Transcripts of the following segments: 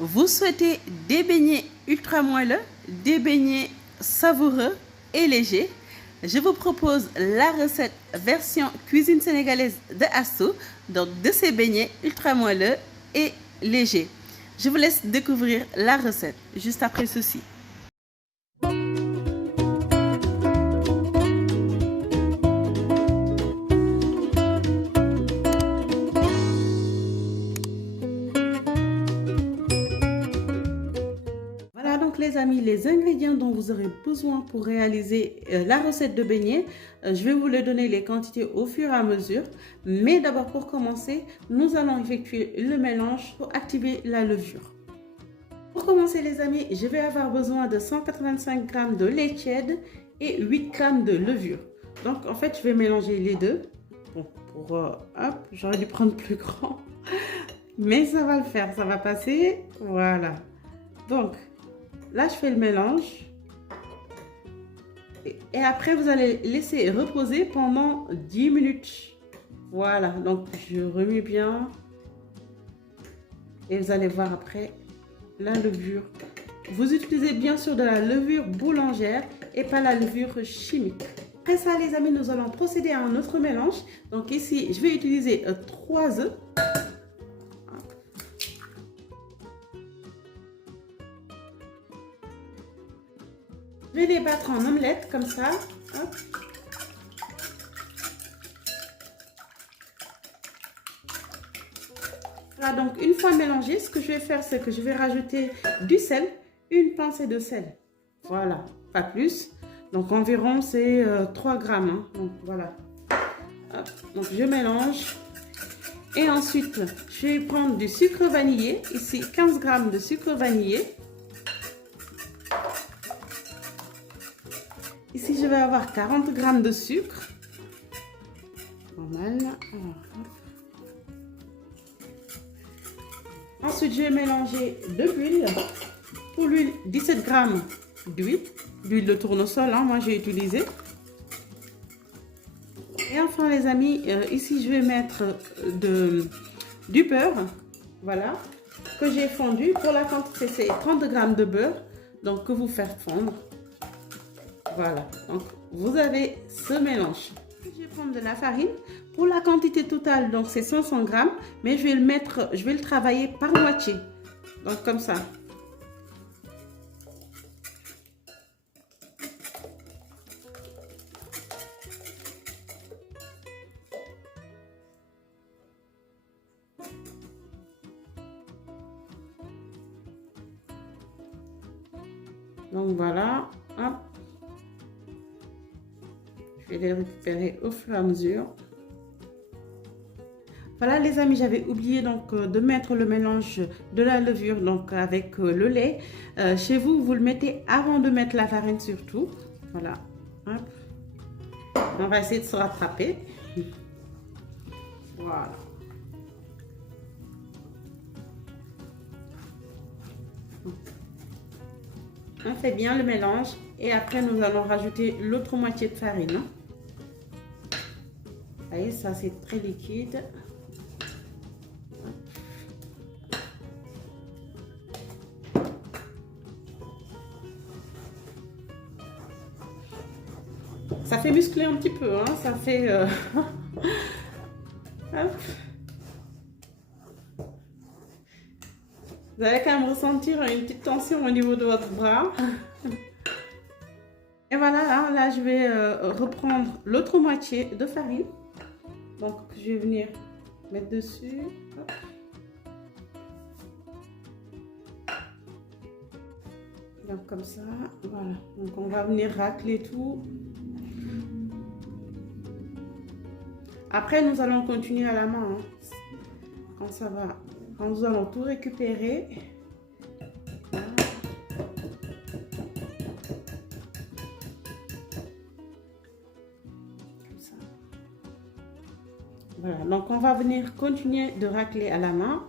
Vous souhaitez des beignets ultra moelleux, des beignets savoureux et légers? Je vous propose la recette version cuisine sénégalaise de Astou, donc de ces beignets ultra moelleux et légers. Je vous laisse découvrir la recette juste après ceci. Voilà donc les amis, les ingrédients dont vous aurez besoin pour réaliser la recette de beignets. Je vais vous les donner les quantités au fur et à mesure. Mais d'abord pour commencer, nous allons effectuer le mélange pour activer la levure. Pour commencer les amis, je vais avoir besoin de 185 g de lait tiède et 8 g de levure. Donc en fait, je vais mélanger les deux. Bon, hop, j'aurais dû prendre plus grand. Mais ça va le faire, ça va passer. Voilà. Donc, là, je fais le mélange. Et après, vous allez laisser reposer pendant 10 minutes. Voilà, donc je remue bien. Et vous allez voir après la levure. Vous utilisez bien sûr de la levure boulangère et pas la levure chimique. Après ça, les amis, nous allons procéder à un autre mélange. Donc ici, je vais utiliser 3 œufs. Je vais les battre en omelette comme ça. Hop. Voilà, donc une fois mélangé, ce que je vais faire, c'est que je vais rajouter du sel, une pincée de sel. Voilà, pas plus. Donc environ c'est 3 grammes. Hein. Donc voilà. Hop. Donc je mélange. Et ensuite, je vais prendre du sucre vanillé. Ici, 15 grammes de sucre vanillé. Ici, je vais avoir 40 g de sucre. Normal. Ensuite, je vais mélanger de l'huile. Pour l'huile, 17 g d'huile. D'huile de tournesol, hein, moi j'ai utilisé. Et enfin, les amis, ici, je vais mettre du beurre. Voilà. Que j'ai fondu. Pour la quantité, c'est 30 g de beurre. Donc, que vous faites fondre. Voilà, donc vous avez ce mélange. Je vais prendre de la farine. Pour la quantité totale, donc c'est 500 g, mais je vais le travailler par moitié. Donc comme ça. Donc voilà, hop. Je vais les récupérer au fur et à mesure. Voilà les amis, j'avais oublié donc de mettre le mélange de la levure donc avec le lait. Chez vous, vous le mettez avant de mettre la farine surtout. Voilà. Hop. On va essayer de se rattraper. Voilà. On fait bien le mélange et après nous allons rajouter l'autre moitié de farine. Vous voyez, ça c'est très liquide. Ça fait muscler un petit peu, hein, ça fait... Hop. Vous allez quand même ressentir une petite tension au niveau de votre bras. Et voilà, là je vais reprendre l'autre moitié de farine. Donc je vais venir mettre dessus. Hop. Donc comme ça, voilà. Donc on va venir racler tout. Après nous allons continuer à la main. Hein. Quand ça va, quand nous allons tout récupérer. Voilà, donc on va venir continuer de racler à la main.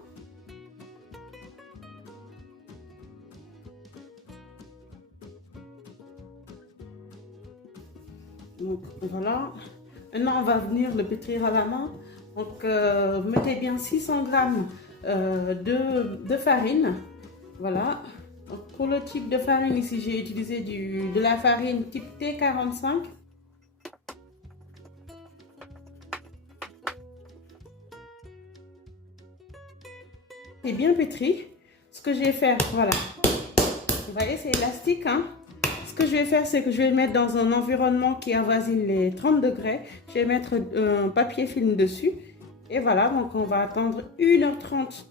Donc voilà, maintenant on va venir le pétrir à la main. Donc vous mettez bien 600 g de farine. Voilà. Donc, pour le type de farine, ici, j'ai utilisé de la farine type T45. C'est bien pétri. Ce que je vais faire, voilà. Vous voyez, c'est élastique, hein. Ce que je vais faire, c'est que je vais le mettre dans un environnement qui avoisine les 30 degrés. Je vais mettre un papier film dessus. Et voilà, donc on va attendre 1h30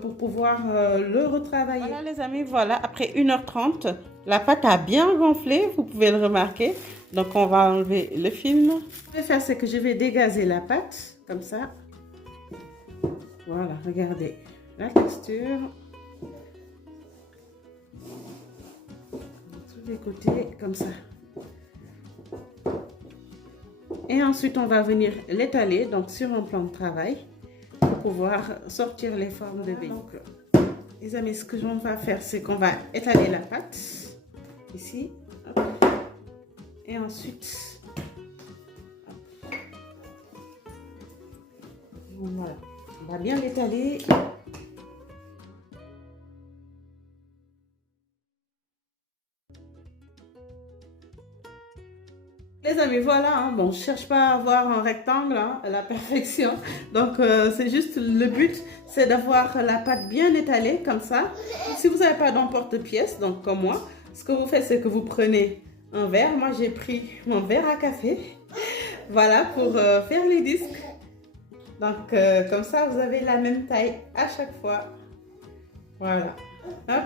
pour pouvoir le retravailler. Voilà les amis, voilà, après 1h30, la pâte a bien gonflé, vous pouvez le remarquer. Donc on va enlever le film. Ce que je vais faire, c'est que je vais dégazer la pâte, comme ça. Voilà, regardez la texture. Tous les côtés, comme ça. Et ensuite, on va venir l'étaler donc sur un plan de travail pour pouvoir sortir les formes de beignets. Donc, les amis, ce que l'on va faire, c'est qu'on va étaler la pâte ici. Hop. Et ensuite, hop. Voilà, on va bien l'étaler. Les amis, voilà, hein, bon, je ne cherche pas à avoir un rectangle, hein, à la perfection. Donc, c'est juste le but, c'est d'avoir la pâte bien étalée, comme ça. Si vous n'avez pas d'emporte-pièce, donc comme moi, ce que vous faites, c'est que vous prenez un verre. Moi, j'ai pris mon verre à café, voilà, pour faire les disques. Donc, comme ça, vous avez la même taille à chaque fois. Voilà, hop.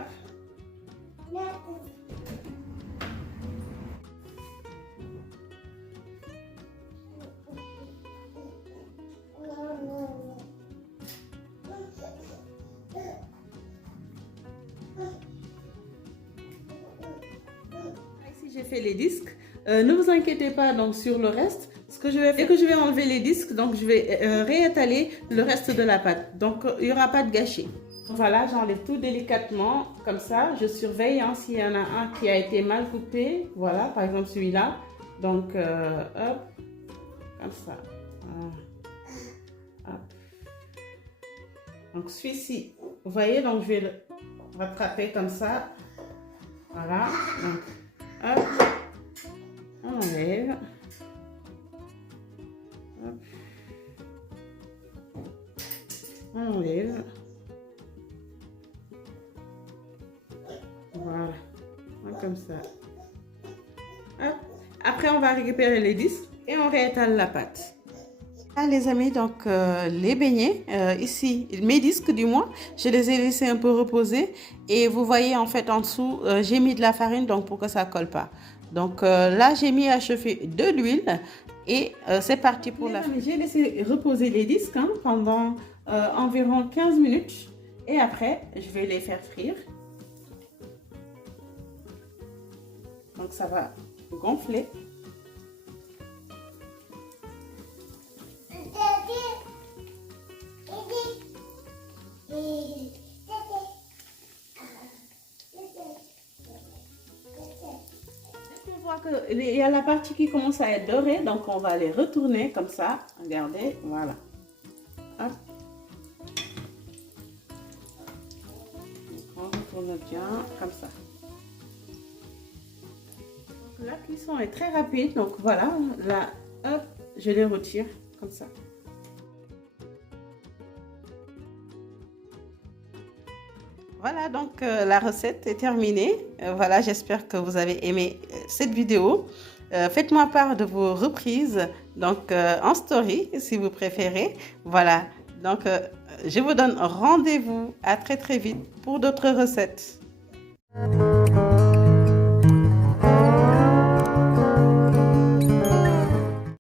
Ici, j'ai fait les disques. Ne vous inquiétez pas donc sur le reste. Ce que je vais faire, c'est que je vais enlever les disques, donc je vais réétaler le reste de la pâte. Donc, il n'y aura pas de gâchis. Voilà, j'enlève tout délicatement, comme ça. Je surveille hein, s'il y en a un qui a été mal coupé. Voilà, par exemple celui-là. Donc, hop, comme ça. Voilà. Hop. Donc, celui-ci, vous voyez, donc je vais le rattraper comme ça. Voilà. Donc, hop. On enlève. Hop. On enlève. Voilà. Comme ça. Hop. Après, on va récupérer les disques et on réétale la pâte. Ah, les amis, donc les beignets, ici, mes disques du moins, je les ai laissés un peu reposer. Et vous voyez, en fait, en dessous, j'ai mis de la farine donc pour que ça ne colle pas. Donc là, j'ai mis à chauffer de l'huile et c'est parti pour la farine. J'ai laissé reposer les disques hein, pendant environ 15 minutes. Et après, je vais les faire frire. Donc ça va gonfler. On voit qu'il y a la partie qui commence à être dorée, donc on va les retourner comme ça. Regardez, voilà. Hop. On retourne bien comme ça. Donc, la cuisson est très rapide, donc voilà, là, hop, je les retire comme ça. Voilà, donc la recette est terminée. Voilà, j'espère que vous avez aimé cette vidéo. Faites-moi part de vos reprises, donc en story, si vous préférez. Voilà, donc je vous donne rendez-vous à très vite pour d'autres recettes.